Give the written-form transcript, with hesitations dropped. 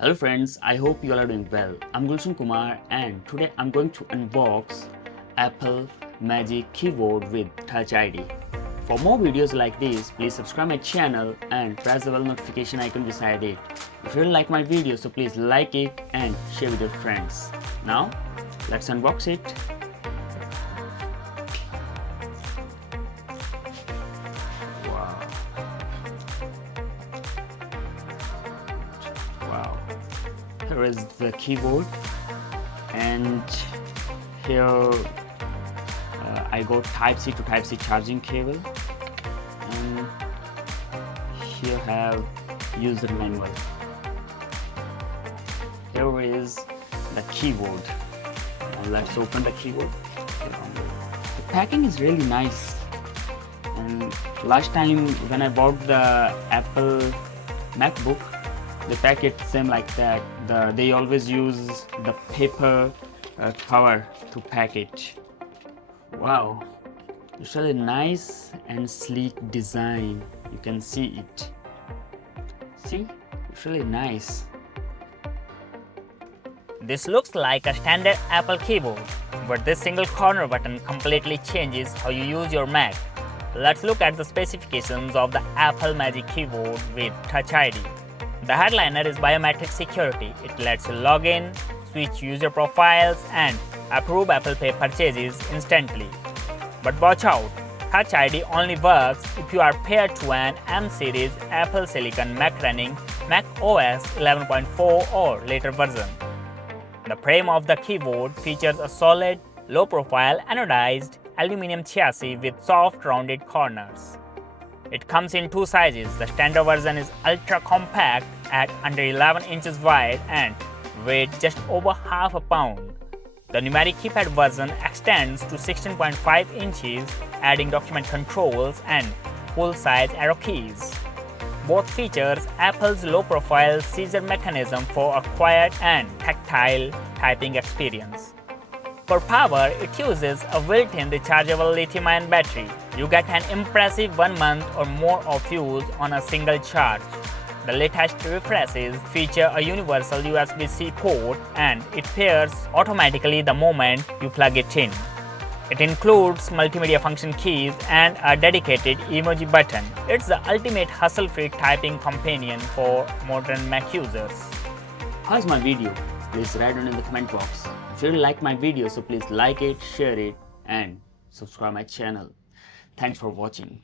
Hello friends, I hope you all are doing well. I'm Gulshan Kumar and today I'm going to unbox Apple Magic Keyboard with Touch ID. For more videos like this, please subscribe my channel and press the bell notification icon beside it. If you like my video, so please like it and share with your friends. Now, let's unbox it. Wow. Here is the keyboard, and here I got Type-C to Type-C charging cable, and here have user manual. Here is the keyboard. Now let's open the keyboard. The packing is really nice, and last time when I bought the Apple MacBook, the packet same like that. They always use the paper cover to pack it. Wow, it's really nice and sleek design. You can see it. See, it's really nice. This looks like a standard Apple keyboard, but this single corner button completely changes how you use your Mac. Let's look at the specifications of the Apple Magic Keyboard with Touch ID. The headliner is biometric security. It lets you log in, switch user profiles, and approve Apple Pay purchases instantly. But watch out, Touch ID only works if you are paired to an M-series Apple Silicon Mac running macOS 11.4 or later version. The frame of the keyboard features a solid, low-profile anodized aluminum chassis with soft rounded corners. It comes in two sizes. The standard version is ultra compact at under 11 inches wide and weighs just over half a pound. The numeric keypad version extends to 16.5 inches, adding document controls and full-size arrow keys. Both features Apple's low-profile scissor mechanism for a quiet and tactile typing experience. For power, it uses a built-in rechargeable lithium-ion battery. You get an impressive 1 month or more of use on a single charge. The latest refreshes feature a universal USB-C port, and it pairs automatically the moment you plug it in. It includes multimedia function keys and a dedicated emoji button. It's the ultimate hassle-free typing companion for modern Mac users. How's my video? Please write down in the comment box. If you like my video, so please like it, share it, and subscribe my channel. Thanks for watching.